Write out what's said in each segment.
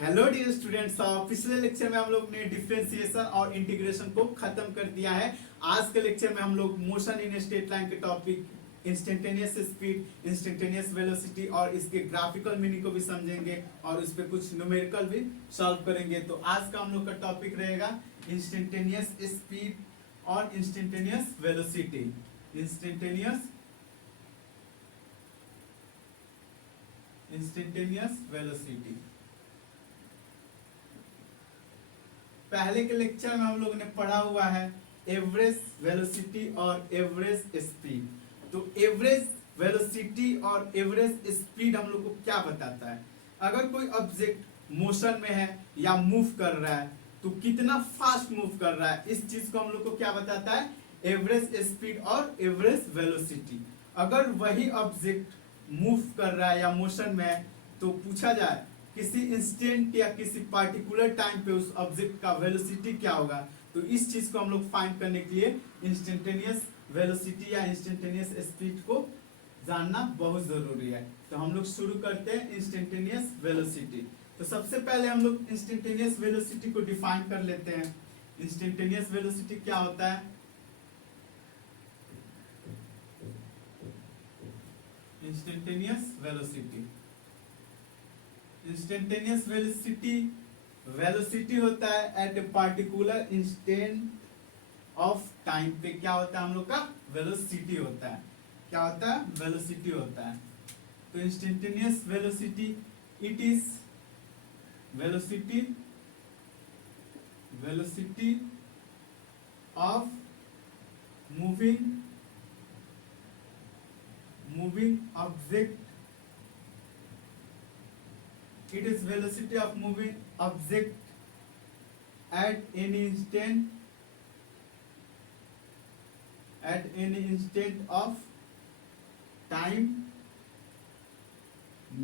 Hello dear students, पिछले lecture में हम लोग ने डिफरेंशिएशन और इंटीग्रेशन को खत्म कर दिया है। आज के लेक्चर में हम लोग मोशन इन स्ट्रेट लाइन के topic, instantaneous speed, instantaneous velocity और इसके ग्राफिकल मीनिंग को भी समझेंगे और इस पे कुछ न्यूमेरिकल भी सॉल्व करेंगे। तो आज का हम लोग का टॉपिक रहेगा इंस्टेंटेनियस स्पीड और इंस्टेंटेनियस वेलोसिटी। Instantaneous velocity. पहले के लेक्चर में हम लोगों ने पढ़ा हुआ है एवरेज वेलोसिटी और एवरेज स्पीड। तो एवरेज वेलोसिटी और एवरेज स्पीड हम लोग को क्या बताता है? अगर कोई ऑब्जेक्ट मोशन में है या मूव कर रहा है तो कितना फास्ट मूव कर रहा है, इस चीज को हम लोग को क्या बताता है? एवरेज स्पीड और एवरेज वेलोसिटी। अगर वही ऑब्जेक्ट मूव कर रहा है या मोशन में है तो पूछा जाए किसी इंस्टेंट या किसी पार्टिकुलर टाइम पे उस ऑब्जेक्ट का वेलोसिटी क्या होगा, तो इस चीज को हम लोग फाइंड करने के लिए इंस्टेंटेनियस वेलोसिटी या इंस्टेंटेनियस स्पीड को जानना बहुत जरूरी है। तो हम लोग शुरू करते हैं इंस्टेंटेनियस वेलोसिटी। तो सबसे पहले हम लोग इंस्टेंटेनियस वेलोसिटी को डिफाइन कर लेते हैं। इंस्टेंटेनियस वेलोसिटी क्या होता है? इंस्टेंटेनियस वेलोसिटी वेलोसिटी होता है at a particular instant of time पे। क्या होता है हम लोग का? वेलोसिटी होता है। क्या होता है? वेलोसिटी होता है। तो instantaneous velocity it is velocity of moving object. It is velocity of moving object at any instant of time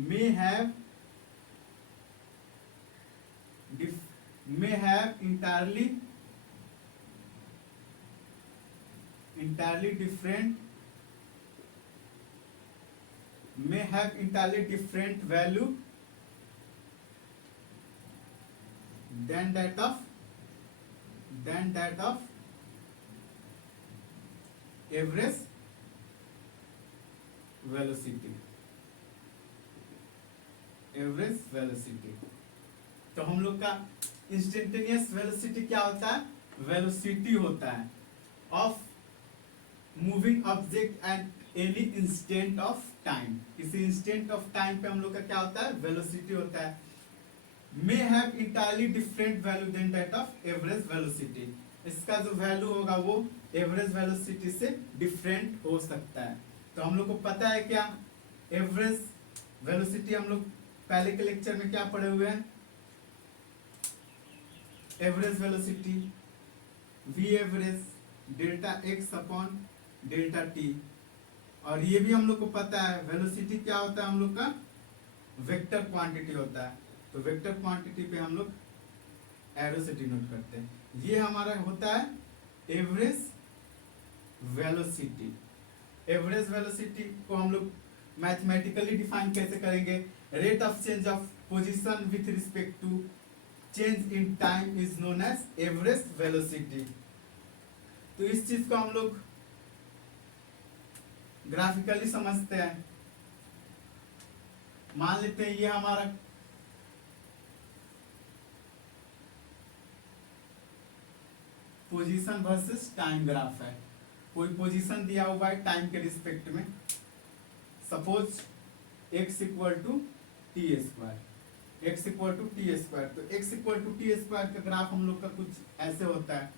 may have entirely different value than that of average velocity। तो हम लोग का इंस्टेंटेनियस वेलोसिटी क्या होता है? Velocity होता है of moving object at any instant of time. किसी इंस्टेंट ऑफ टाइम पे हम लोग का क्या होता है? वेलोसिटी होता है। may have entirely different value than that of average velocity। इसका जो वैल्यू होगा वो एवरेज वेलोसिटी से डिफरेंट हो सकता है। तो हम लोग को पता है क्या एवरेज वेलोसिटी? हम लोग पहले के लेक्चर में क्या पढ़े हुए हैं? Average velocity v average delta x upon delta t। और ये भी हम लोग को पता है वेलोसिटी क्या होता है? हम लोग का वेक्टर क्वांटिटी होता है। तो वेक्टर क्वांटिटी पे हम लोग एरो से डिनोट करते हैं। ये हमारा होता है एवरेज वेलोसिटी। एवरेज वेलोसिटी को हम लोग मैथमेटिकली डिफाइन कैसे करेंगे? Rate of change of position with respect to change in time is known as average velocity. तो इस चीज को हम लोग ग्राफिकली समझते हैं। मान लेते हैं ये हमारा पोजीशन वर्सेस टाइम ग्राफ है। कोई पोजीशन दिया हुआ है टाइम के रिस्पेक्ट में, suppose x equal to T square. तो x equal to T square का ग्राफ हम लोग का कुछ ऐसे होता है।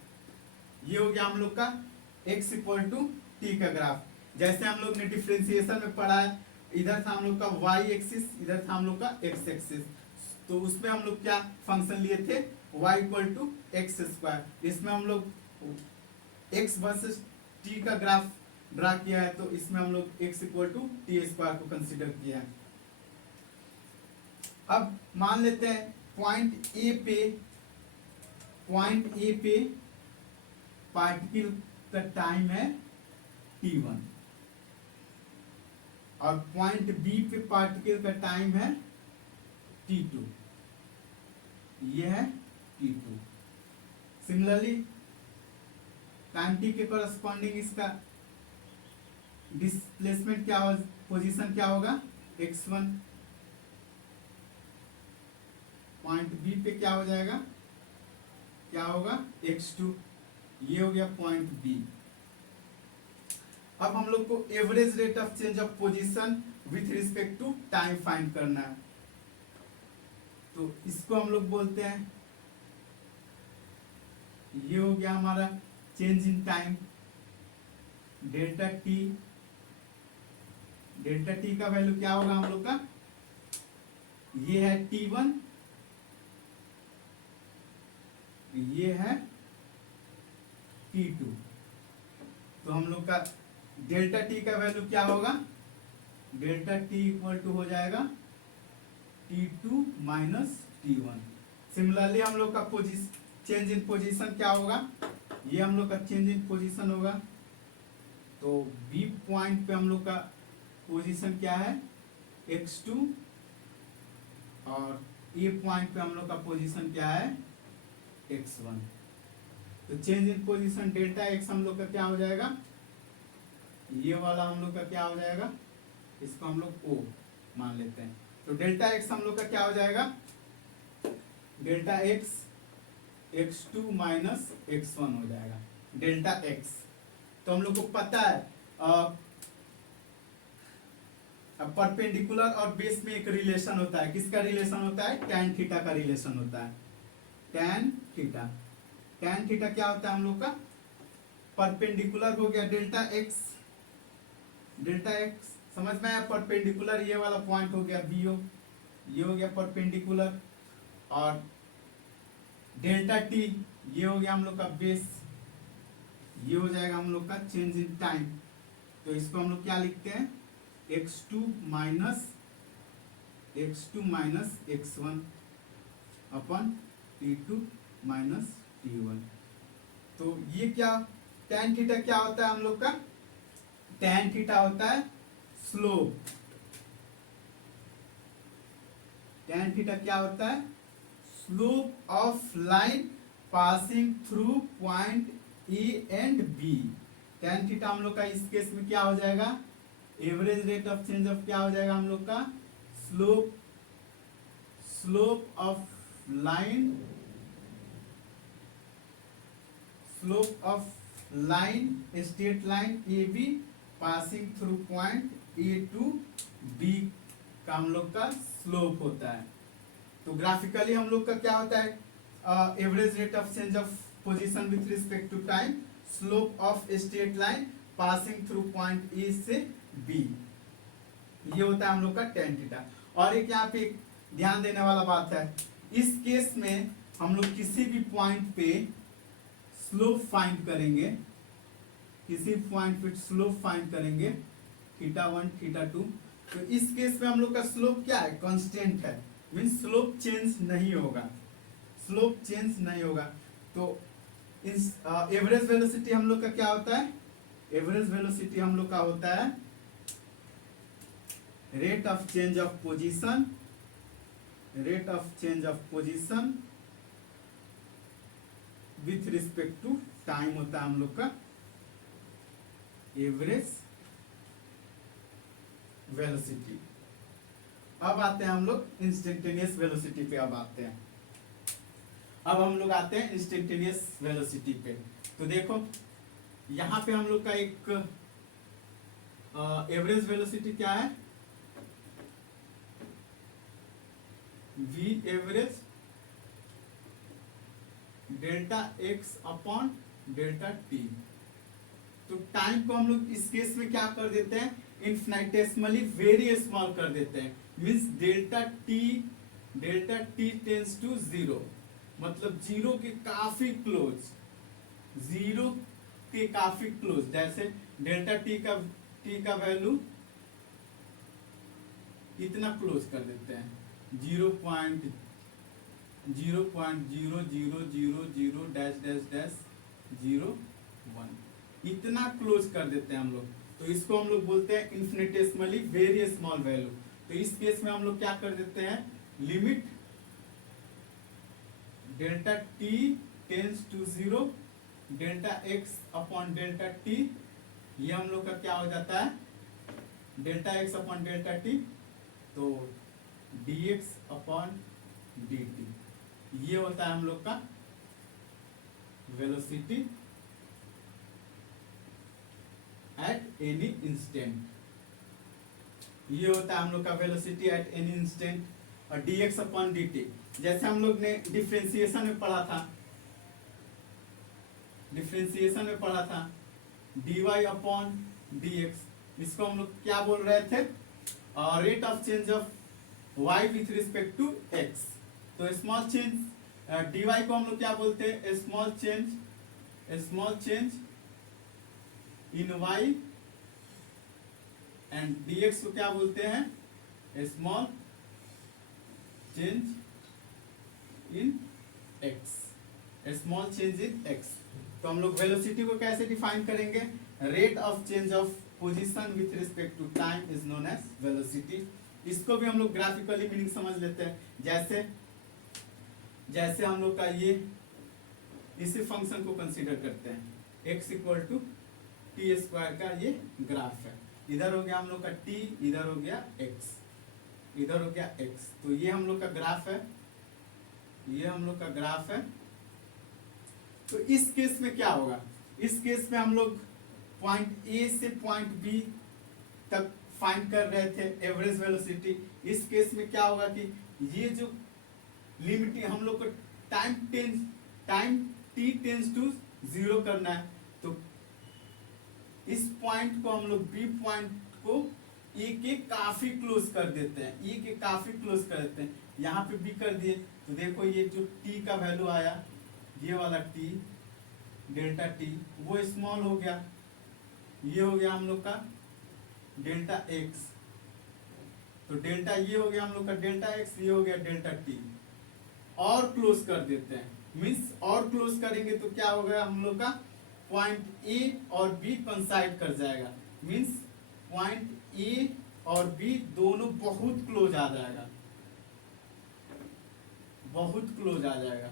ये हो गया हम लोग का x इक्वल टू टी का ग्राफ। जैसे हम लोग ने डिफरेंशिएशन में पढ़ा है, इधर था हम लोग का y एक्सिस, इधर था हम लोग का x एक्सिस। तो उसमें हम लोग क्या फंक्शन लिए थे? y equal to x square. इसमें हम लोग x वर्सेस t का ग्राफ ड्रा किया है, तो इसमें हम लोग x equal to T square को कंसीडर किया है। अब मान लेते हैं पॉइंट ए पे पार्टिकल का टाइम है t1 और पॉइंट बी पे पार्टिकल का टाइम है t2। ये है T2। सिमिलरली टाइम t के करस्पॉन्डिंग इसका डिस्प्लेसमेंट क्या हो, पोजीशन क्या होगा, x1। पॉइंट बी पे क्या हो जाएगा, क्या होगा, x2। ये हो गया पॉइंट बी। अब हम लोग को average rate of change of position with respect to time find करना है। तो इसको हम लोग बोलते हैं, ये हो गया हमारा change in time delta T. Delta T का वैल्यू क्या होगा हम लोग का, ये है T1, ये है T2। तो हम लोग का डेल्टा टी का वैल्यू क्या होगा, डेल्टा टी इक्वल टू हो जाएगा T2 माइनस T1। सिमिलरली हम लोग का चेंज इन पोजीशन क्या होगा, ये हम लोग का चेंज इन पोजीशन होगा। तो बी पॉइंट पे हम लोग का पोजीशन क्या है, x2, और ए पॉइंट पे हम लोग का पोजीशन क्या है, x1। तो change in position delta x हम लोग का क्या हो जाएगा, ये वाला हम लोग का क्या हो जाएगा, इसको हम लोग O मान लेते हैं। तो डेल्टा x हम लोग का क्या हो जाएगा, delta x x2 minus x1 हो जाएगा, डेल्टा x। तो हम लोग को पता है परपेंडिकुलर और बेस में एक रिलेशन होता है, किसका रिलेशन होता है, tan थीटा का रिलेशन होता है, tan थीटा। tan थीटा क्या होता है हम लोग का, परपेंडिकुलर हो गया डेल्टा x, डेल्टा x समझ में आया। परपेंडिकुलर ये वाला पॉइंट हो गया BO, ये हो गया परपेंडिकुलर, और डेल्टा t ये हो गया हम लोग का बेस, ये हो जाएगा हम लोग का चेंज इन टाइम। तो इसको हम लोग क्या लिखते हैं, x2 माइनस x1 अपन T2 माइनस T1। तो ये क्या, tan थीटा क्या होता है हम लोग का, tan थीटा होता है स्लोप। tan थीटा क्या होता है, slope of line passing through point A and B. tan theta हम लोग का इस केस में क्या हो जाएगा, average rate of change of क्या हो जाएगा हम लोग का, slope of line, slope of line straight line A B passing through point A to B का हम लोग का स्लोप होता है। तो ग्राफिकली हम लोग का क्या होता है, average rate of change of position with respect to time, slope of straight line passing through point A से बी, ये होता है हम लोग का tan थीटा। और एक यहाँ पे ध्यान देने वाला बात है, इस केस में हम लोग किसी भी पॉइंट पे स्लोप फाइंड करेंगे, किसी पॉइंट पे स्लोप फाइंड करेंगे θ1 θ2। तो इस केस में हम लोग का स्लोप क्या है, कांस्टेंट है, मींस स्लोप चेंज नहीं होगा, स्लोप चेंज नहीं होगा। तो एवरेज वेलोसिटी हम लोग का क्या होता है, एवरेज वेलोसिटी हम लोग का होता है rate of change of position, rate of change of position with respect to time होता है हम लोग का एवरेज वेलोसिटी। अब आते हैं हम लोग इंस्टेंटेनियस वेलोसिटी पे, अब आते हैं, अब हम लोग आते हैं इंस्टेंटेनियस वेलोसिटी पे। तो देखो यहाँ पे हम लोग का एक एवरेज वेलोसिटी क्या है, v average delta x upon delta t। तो टाइम को हम लोग इस केस में क्या कर देते हैं, इन्फिनिटेसिमली वेरी स्मॉल कर देते हैं, means delta t tends to 0, मतलब जीरो के काफी क्लोज, जीरो के काफी क्लोज। जैसे डेल्टा t का वैल्यू इतना क्लोज कर देते हैं, 0.00000-01, इतना क्लोज कर देते हैं हम लोग। तो इसको हम लोग बोलते हैं इन्फिनिटेसिमली वेरी स्मॉल वैल्यू। तो इस केस में हम लोग क्या कर देते हैं, limit delta t tends to 0, delta x upon delta t, ये हम लोग का क्या हो जाता है, delta x upon delta t, तो dx अपॉन dt, ये होता है हम लोग का वेलोसिटी एट एनी इंस्टेंट, ये होता है हम लोग का वेलोसिटी एट एनी इंस्टेंट। और dx अपॉन dt, जैसे हम लोग ने डिफरेंशिएशन में पढ़ा था, डिफरेंशिएशन में पढ़ा था dy अपॉन dx, इसको हम लोग क्या बोल रहे थे, rate of change of y with respect to x। तो स्मॉल चेंज dy को हम लोग क्या बोलते हैं, small change in y, and dx को क्या बोलते हैं, small change in x, small change in x। तो हम लोग वेलोसिटी को कैसे डिफाइन करेंगे, rate of change of position with respect to time is known as velocity. इसको भी हम लोग ग्राफिकली मीनिंग समझ लेते हैं, जैसे हम लोग का ये इसी फंक्शन को कंसीडर करते हैं, x equal to T square का ये ग्राफ है, इधर हो गया हम लोग का t, इधर हो गया x, इधर हो गया x, तो ये हम लोग का ग्राफ है, ये हम लोग का ग्राफ है। तो इस केस में क्या होगा, इस केस में हम लोग पॉइंट ए से पॉइंट बी तक फाइंड कर रहे थे एवरेज वेलोसिटी। इस केस में क्या होगा कि ये जो लिमिट हम लोग को टाइम t टेंस टू 0 करना है, तो इस पॉइंट को हम लोग बी पॉइंट को e के काफी क्लोज कर देते हैं, e के काफी क्लोज कर देते हैं, यहाँ पे b कर दिए, तो देखो ये जो t का वैल्यू आया, ये वाला t डेल्टा t वो स्मॉल हो गया, ये हो गया हम लोग का डेल्टा x, तो डेल्टा ये हो गया हम लोग का डेल्टा x, ये हो गया डेल्टा t, और क्लोज कर देते हैं, मीन्स और क्लोज करेंगे तो क्या हो गया हम लोग का पॉइंट A और B कंसाइड कर जाएगा, मीन्स पॉइंट A और B दोनों बहुत क्लोज आ जाएगा, बहुत क्लोज आ जाएगा,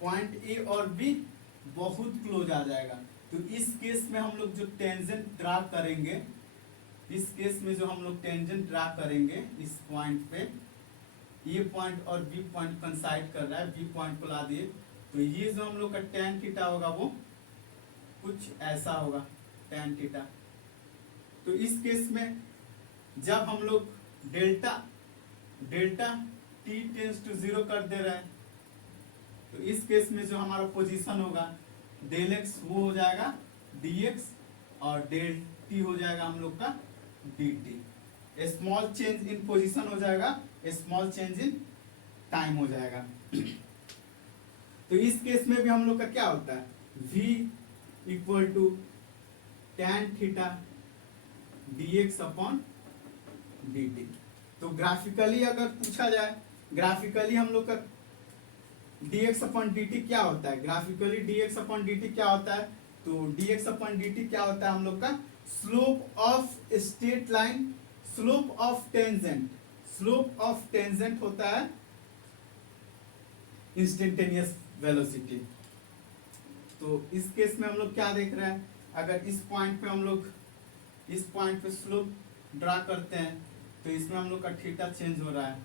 पॉइंट A और B बहुत क्लोज आ जाएगा। तो इस केस में हम लोग जो टेंजेंट ड्रा करेंगे, इस केस में जो हम लोग टेंजेंट ड्रा करेंगे इस पॉइंट पे, ये पॉइंट और बी पॉइंट कंसाइड कर रहा है, बी पॉइंट को ला दिए, तो ये जो हम लोग का tan थीटा होगा वो कुछ ऐसा होगा tan थीटा। तो इस केस में जब हम लोग डेल्टा t टेंस टू 0 कर दे रहे हैं, तो इस केस में जो हमारा पोजीशन होगा डेल x वो हो जाएगा dx, और डेल t हो जाएगा हम लोग का dt। Small change in position हो जाएगा, स्मॉल चेंज इन टाइम हो जाएगा। तो इस केस में भी हम लोग का क्या होता है, v equal to tan theta dx upon dt। तो ग्राफिकली अगर पूछा जाए, ग्राफिकली हम लोग का dx अपॉन dt क्या होता है, ग्राफिकली dx अपॉन dt क्या होता है, तो dx अपॉन dt क्या होता है हम लोग का slope of straight line, slope of tangent, slope of tangent होता है इंस्टेंटेनियस वेलोसिटी। तो इस केस में हम लोग क्या देख रहे हैं, अगर इस पॉइंट पे हम लोग इस पॉइंट पे स्लोप ड्रा करते हैं, तो इसमें हम लोग का थीटा चेंज हो रहा है,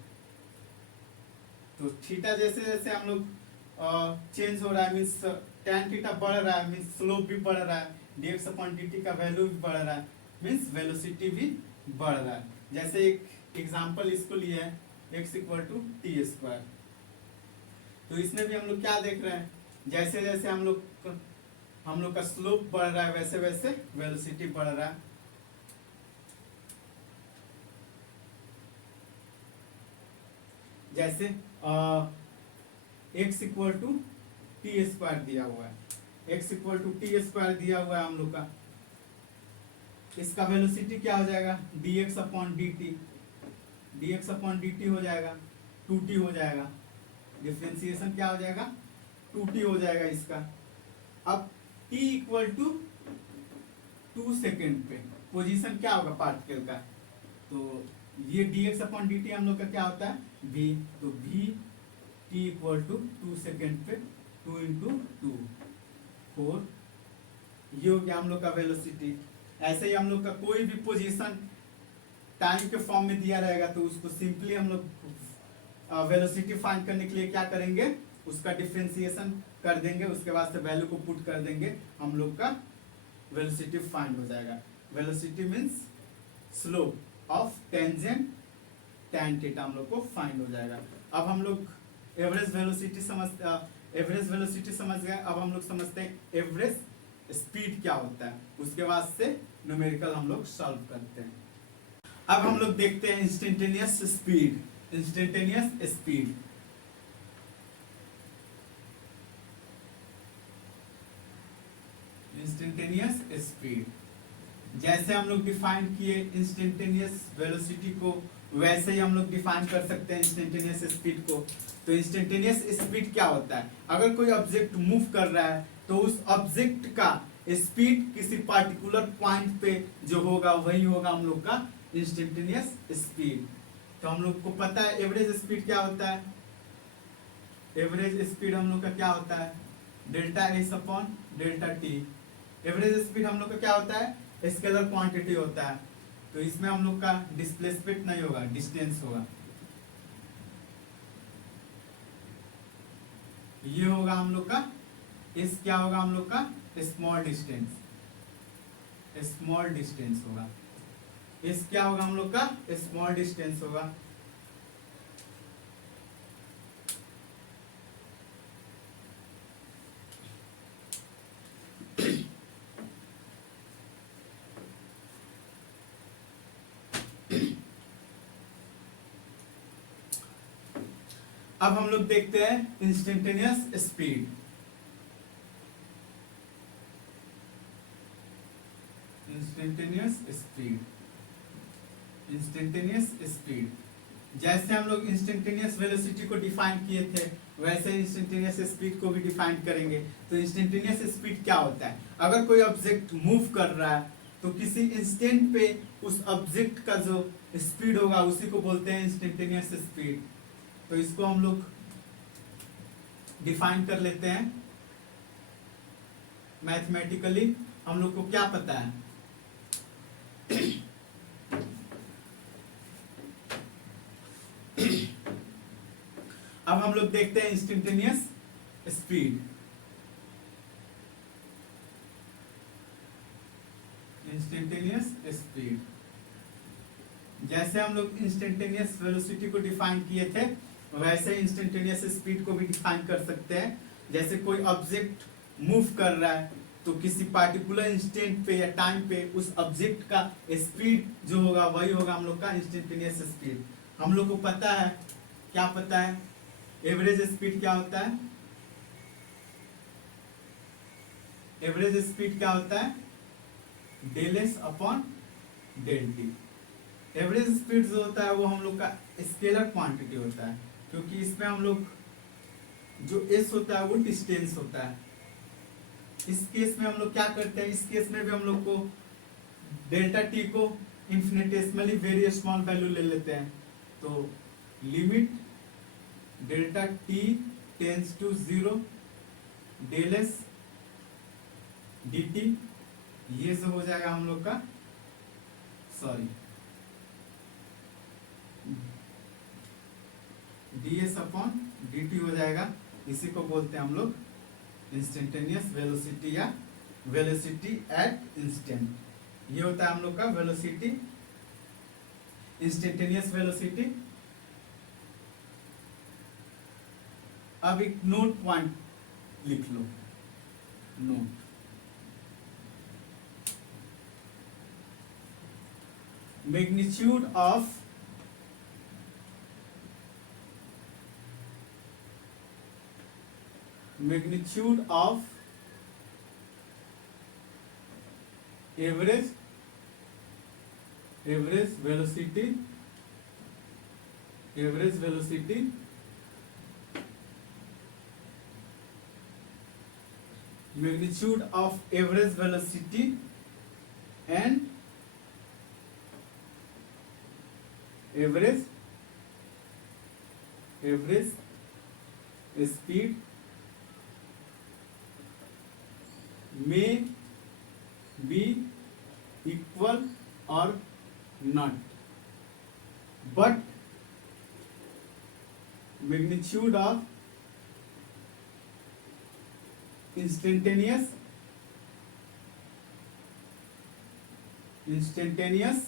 तो थीटा जैसे जैसे हम लोग चेंज हो रहा है, मीन्स tan थीटा बढ़ रहा है, मीन्स स्लोप भी बढ़ रहा है, dx अपॉन dt का वैल्यू भी बढ़ रहा है, मीन्स वेलोसिटी भी बढ़ रहा है। जैसे एक एग्जांपल इसको लिया है x equal to T square, तो इसमें भी हम लोग क्या देख रहे हैं, जैसे जैसे हम लोग का स्लोप बढ़ रहा है वैसे वैसे वेलोसिटी बढ़ रहा है। जैसे x equal to T square दिया हुआ है, x equal to T square दिया हुआ है हम लोग का, इसका वेलोसिटी क्या हो जाएगा dx upon dt, dx upon dt हो जाएगा 2t हो जाएगा, डिफरेंशिएशन क्या हो जाएगा 2t हो जाएगा इसका। अब t इक्वल टू 2 सेकेंड पे पोजीशन क्या होगा पार्टिकल का, तो ये dx अपॉन dt हम लोग का क्या होता है v, तो v t equal to 2 second पे 2 इंटू 2 4, ये हो गया हम लोग का वेलोसिटी। ऐसे ही हम लोग का कोई भी पोजीशन टाइम के फॉर्म में दिया रहेगा तो उसको सिंपली हम लोग वेलोसिटी फाइंड करने के लिए क्या करेंगे, उसका डिफरेंशिएशन कर देंगे, उसके बाद से वैल्यू को पुट कर देंगे, हम लोग का वेलोसिटी फाइंड हो जाएगा। Velocity means slope of tangent tan theta हम लोग को फाइंड हो जाएगा। अब हम लोग एवरेज वेलोसिटी समझ गए। अब हम लोग समझते हैं एवरेज स्पीड क्या होता है, उसके बाद से न्यूमेरिकल हम लोग सॉल्व करते हैं। अब हम लोग देखते हैं instantaneous speed. Instantaneous speed, instantaneous speed, जैसे हम लोग डिफाइन किए इंस्टेंटेनियस वेलोसिटी को, वैसे ही हम लोग डिफाइन कर सकते हैं इंस्टेंटेनियस स्पीड को। तो इंस्टेंटेनियस स्पीड क्या होता है, अगर कोई ऑब्जेक्ट मूव कर रहा है तो उस ऑब्जेक्ट का स्पीड किसी पार्टिकुलर पॉइंट पे जो होगा वही होगा हम लोग का इंस्टेंटेनियस स्पीड। तो हम लोग को पता है एवरेज स्पीड क्या होता है, एवरेज स्पीड हम लोग का क्या होता है delta S upon delta T. Average speed हम लोग का क्या होता है, स्केलर क्वांटिटी होता है, तो इसमें हम लोग का डिस्प्लेसमेंट नहीं होगा, डिस्टेंस होगा। ये होगा हम लोग का इस, क्या होगा हम लोग का स्मॉल डिस्टेंस, स्मॉल डिस्टेंस होगा। इस क्या होगा हम लोग का स्मॉल डिस्टेंस होगा। अब हम लोग देखते हैं instantaneous speed. Instantaneous speed, instantaneous speed, जैसे हम लोग इंस्टेंटेनियस वेलोसिटी को डिफाइन किए थे वैसे इंस्टेंटेनियस स्पीड को भी डिफाइन करेंगे। तो इंस्टेंटेनियस स्पीड क्या होता है, अगर कोई ऑब्जेक्ट मूव कर रहा है तो किसी इंस्टेंट पे उस ऑब्जेक्ट का जो स्पीड होगा उसी को बोलते हैं इंस्टेंटेनियस स्पीड। तो इसको हम लोग डिफाइन कर लेते हैं मैथमेटिकली। हम लोग को क्या पता है अब हम लोग देखते हैं इंस्टेंटेनियस स्पीड। इंस्टेंटेनियस स्पीड, जैसे हम लोग इंस्टेंटेनियस वेलोसिटी को डिफाइन किए थे वैसे इंस्टेंटेनियस स्पीड को भी डिफाइन कर सकते हैं। जैसे कोई ऑब्जेक्ट मूव कर रहा है तो किसी पार्टिकुलर इंस्टेंट पे या टाइम पे उस ऑब्जेक्ट का स्पीड जो होगा वही होगा हम लोग का इंस्टेंटेनियस स्पीड। हम लोग को पता है, क्या पता है, एवरेज स्पीड क्या होता है, एवरेज स्पीड क्या होता है del s upon del t. Average speed जो होता है वो हम लोग का स्केलर क्वांटिटी होता है, क्योंकि इसमें हम लोग जो एस होता है वो डिस्टेंस होता है। इस केस में हम लोग क्या करते हैं, इस केस में भी हम लोग को डेल्टा टी को इन्फिनिटेसिमली वेरी स्मॉल वैल्यू ले लेते हैं। तो limit delta t tends to 0 del s d t, ये सब हो जाएगा हम लोग का, sorry d s upon d t हो जाएगा। इसी को बोलते हैं हम लोग इंस्टेंटेनियस वेलोसिटी या वेलोसिटी एट इंस्टेंट। ये होता है हम लोग का वेलोसिटी, इंस्टेंटेनियस वेलोसिटी। अब एक नोट पॉइंट लिख लो, note, magnitude of average velocity, average velocity magnitude of average velocity and average speed में बी इक्वल और not, but magnitude of instantaneous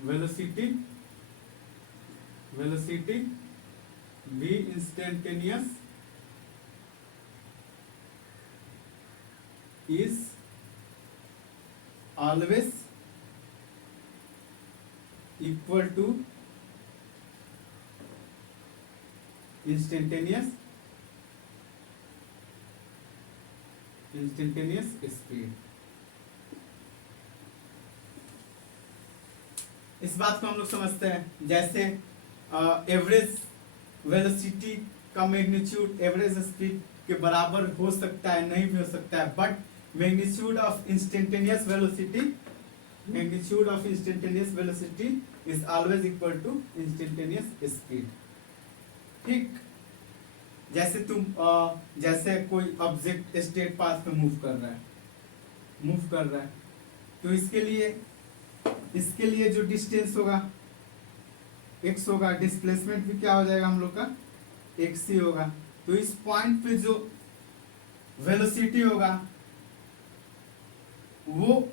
velocity v instantaneous is always equal to instantaneous speed. इस बात को हम लोग समझते हैं, जैसे एवरेज वेलोसिटी का मैग्नीट्यूड एवरेज स्पीड के बराबर हो सकता है, नहीं भी हो सकता है, but magnitude of instantaneous velocity is always equal to instantaneous speed. ठीक, जैसे जैसे कोई ऑब्जेक्ट स्टेट पाथ में मूव कर रहा है, तो इसके लिए जो डिस्टेंस होगा x होगा, डिस्प्लेसमेंट भी क्या हो जाएगा हम लोग का x ही होगा। तो इस पॉइंट पे जो वेलोसिटी होगा वो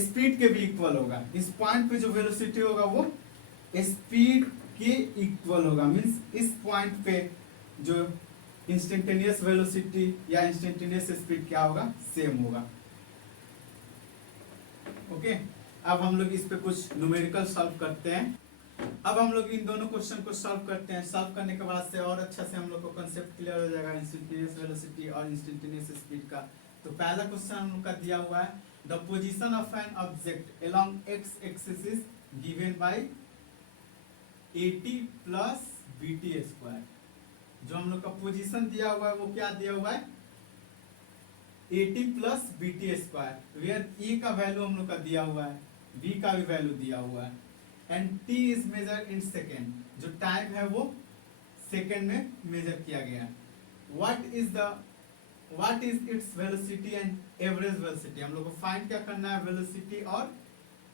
स्पीड के भी इक्वल होगा। इस पॉइंट पे जो वेलोसिटी होगा वो स्पीड के इक्वल होगा। मींस इस पॉइंट पे जो इंस्टेंटेनियस वेलोसिटी या इंस्टेंटेनियस स्पीड क्या होगा, सेम होगा। ओके, अब हम लोग इस पे कुछ न्यूमेरिकल सॉल्व करते हैं। अब हम लोग इन दोनों क्वेश्चन को सॉल्व करते हैं। सॉल्व करने के बाद से और अच्छा से हम लोग को कांसेप्ट क्लियर हो जाएगा इंस्टेंटेनियस वेलोसिटी और इंस्टेंटेनियस स्पीड का। तो पहला क्वेश्चन हम लोग का दिया हुआ है, the position of an object along x axis is given by AT plus BT square. जो हम लोग का पोजीशन दिया हुआ है वो क्या दिया हुआ है, AT plus BT square, where E का वैल्यू हम लोग का दिया हुआ है, B का भी वैल्यू दिया हुआ है, and T is measure in second. जो टाइम है वो सेकेंड में मेजर किया गया। What is its velocity and average velocity. हम लोग को फाइंड क्या करना है, वेलोसिटी और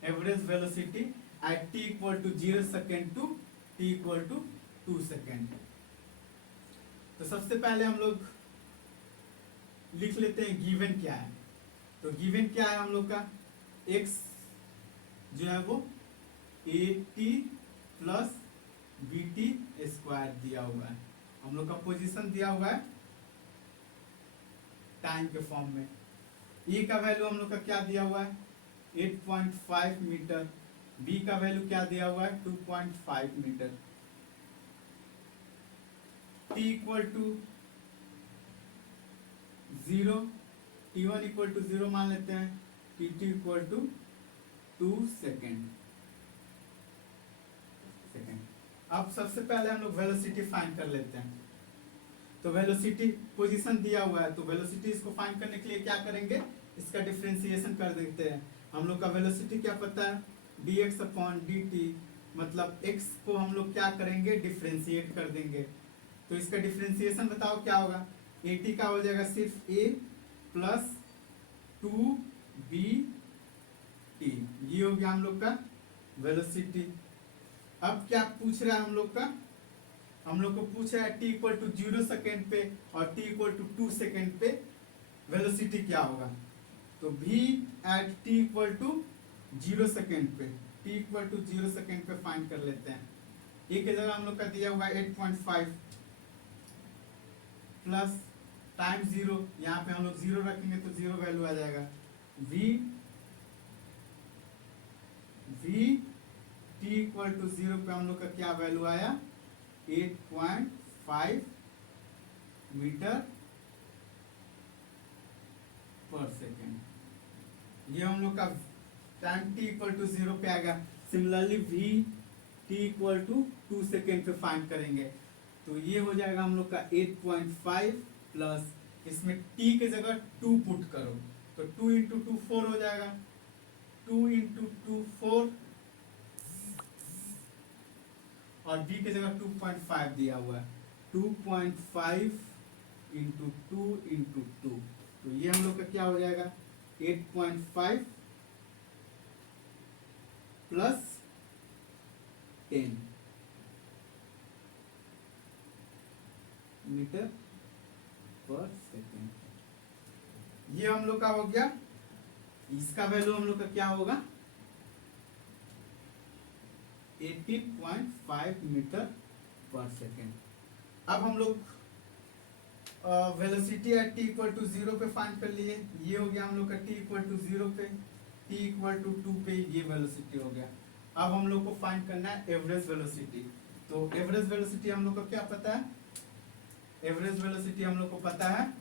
average velocity at t equal to 0 second to t equal to 2 second. तो सबसे पहले हम लोग लिख लेते हैं गिवन क्या है। तो गिवन क्या है हम लोग का, x जो है वो AT प्लस BT स्क्वायर दिया हुआ है। हम लोग का पोजीशन दिया हुआ है टाइम के फॉर्म में। E का वैल्यू हम लोग का क्या दिया हुआ है, 8.5 मीटर। B का वैल्यू क्या दिया हुआ है, 2.5 metre. T equal to 0, T1 equal to 0 मान लेते हैं, T2 इक्वल टू 2 सेकेंड। अब सबसे पहले हम लोग वेलोसिटी फाइंड कर लेते हैं। तो वेलोसिटी पोजीशन दिया हुआ है, तो वेलोसिटी इसको फाइंड करने के लिए क्या करेंगे, इसका डिफरेंशिएशन कर देते हैं। हम लोग का वेलोसिटी क्या पता है, dx अपॉन dt, मतलब x को हम लोग क्या करेंगे, डिफरेंशिएट कर देंगे। तो इसका डिफरेंशिएशन बताओ क्या होगा, AT का हो जाएगा सिर्फ a प्लस 2bt, ये हो गया हम लोग का वेलोसिटी। अब क्या पूछ रहा है हम लोग का, हम लोग को पूछ रहा है t इक्वल टू 0 सेकेंड पे और t इक्वल टू 2 सेकेंड पे वेलोसिटी क्या होगा। तो v at t equal to 0 second पे, t इक्वल टू 0 सेकेंड पे फाइंड कर लेते हैं। एक जगह हम लोग का दिया हुआ 8.5 प्लस टाइम 0, यहाँ पे हम लोग 0 रखेंगे तो 0 वैल्यू आ जाएगा। v t इक्वल टू 0 पे हम लोग का क्या वैल्यू आया, 8.5 मीटर पर सेकेंड। ये हम लोग का टाइम t इक्वल टू 0 पे आएगा। Similarly v t equal to 2 second पे फाइंड करेंगे, तो ये हो जाएगा हम लोग का 8.5 प्लस, इसमें t के जगह 2 पुट करो तो 2 इंटू 2 4 हो जाएगा, 2 इंटू टू 4 और b की जगह 2.5 दिया हुआ है, 2.5 इंटू टू इंटू टू, तो ये हम लोग का क्या हो जाएगा 8.5 प्लस 10 मीटर पर सेकेंड। ये हम लोग का हो गया, इसका वैल्यू हम लोग का क्या होगा 18.5 मीटर पर सेकेंड। अब हम लोग velocity at t equal to 0 पे फाइंड कर लिए, ये हो गया हम लोग का टी इक्वल टू 0 पे, टी इक्वल टू 2 पे ये वेलोसिटी हो गया। अब हम लोग को फाइंड करना है एवरेज वेलोसिटी। तो एवरेज वेलोसिटी हम लोग को क्या पता है, एवरेज वेलोसिटी हम लोग को पता है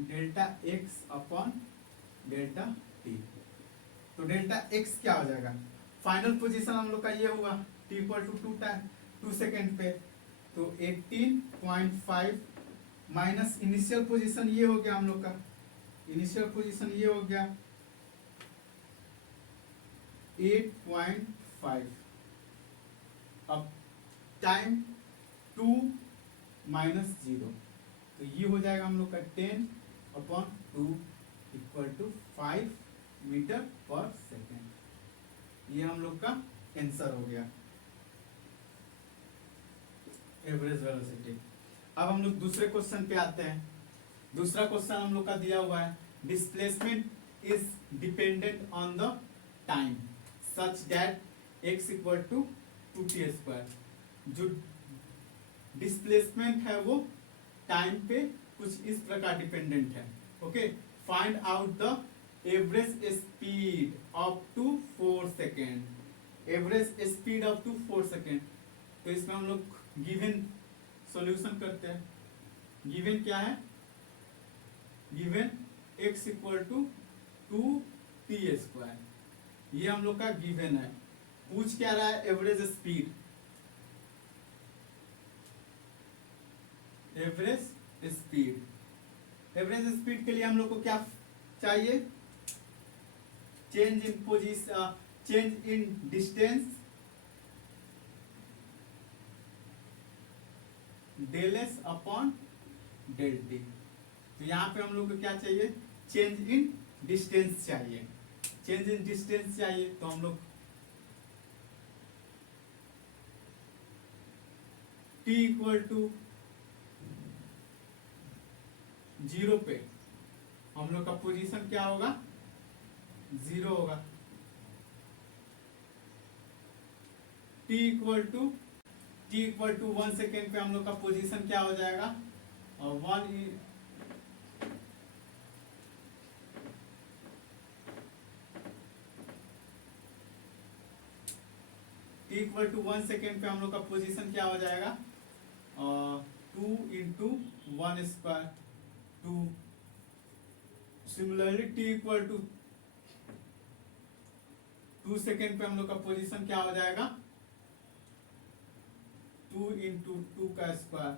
delta x upon delta t. तो डेल्टा एक्स क्या हो जाएगा, फाइनल पोजीशन हम लोग का ये हुआ टी इक्वल टू 2 सेकेंड पे, तो 18.5 माइनस इनिशियल पोजीशन ये हो गया हम लोग का, इनिशियल पोजीशन ये हो गया 8.5, अब टाइम 2 माइनस 0, तो ये हो जाएगा हम लोग का 10/2 इक्वल टू 5 मीटर पर सेकेंड। ये हम लोग का आंसर हो गया एवरेज वेलोसिटी। अब हम लोग दूसरे क्वेश्चन पे आते हैं। दूसरा क्वेश्चन हम लोग का दिया हुआ है displacement is dependent on the time such that x equal to 2t²। जो डिस्प्लेसमेंट है वो टाइम पे कुछ इस प्रकार डिपेंडेंट है। Okay, find out the average speed up to 4 second, average speed up to 4 second. तो इसमें हम लोग गिवन सॉल्यूशन करते हैं। गिवन क्या है, given x equal to 2t², ये हम लोग का गिवन है। पूछ क्या रहा है average speed, average speed, average speed के लिए हम लोग को क्या चाहिए, change in position, change in distance del s upon del t. तो यहाँ पे हम लोग को क्या चाहिए, चेंज इन डिस्टेंस चाहिए, चेंज इन डिस्टेंस चाहिए। तो हम लोग t इक्वल टू 0 पे हम लोग का पोजीशन क्या होगा 0 होगा, t इक्वल टू 1 सेकेंड पे हम लोग का पोजीशन क्या हो जाएगा, और 1 t इक्वल टू 1 सेकेंड पे हम लोग का पोजीशन क्या हो जाएगा, 2 into 1², 2। Similarly t equal to 2 second पे हम लोग का पोजीशन क्या हो जाएगा, 2 into 2²,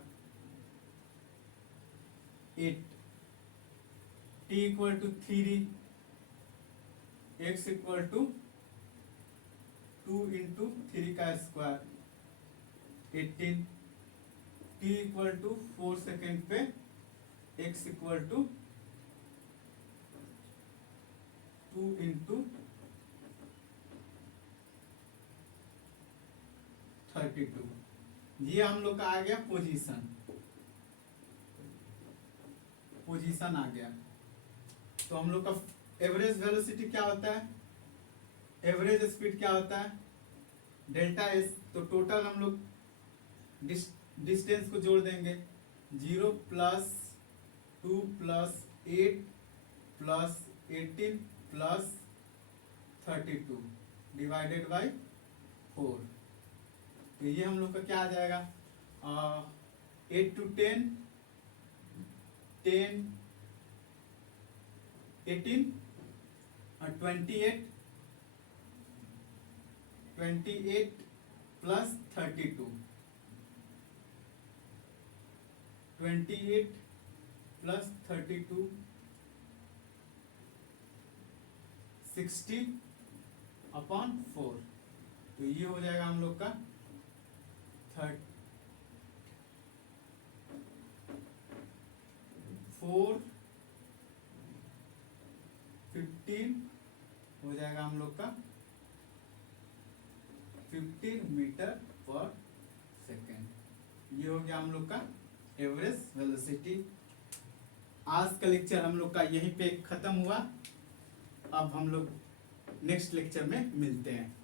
8। t equal to 3, x equal to 2 into 3², 18। t equal to 4 second पे x इक्वल टू 2 इंटू 32। ये हम लोग का आ गया पोजीशन, पोजीशन आ गया। तो हम लोग का एवरेज वेलोसिटी क्या होता है, एवरेज स्पीड क्या होता है डेल्टा एस। तो टोटल हम लोग डिस्टेंस को जोड़ देंगे, 0 plus 2 plus 8 plus 18 plus 32 divided by 4। तो ये हम लोग का क्या आ जाएगा, 8 टू 10, 10, 18 और 28 प्लस 32, 28 प्लस 32 60/4, तो ये हो जाएगा हम लोग का 15 हो जाएगा हम लोग का 15 मीटर पर सेकेंड। ये हो गया हम लोग का एवरेज वेलोसिटी। आज का लेक्चर हम लोग का यहीं पे खत्म हुआ। अब हम लोग नेक्स्ट लेक्चर में मिलते हैं।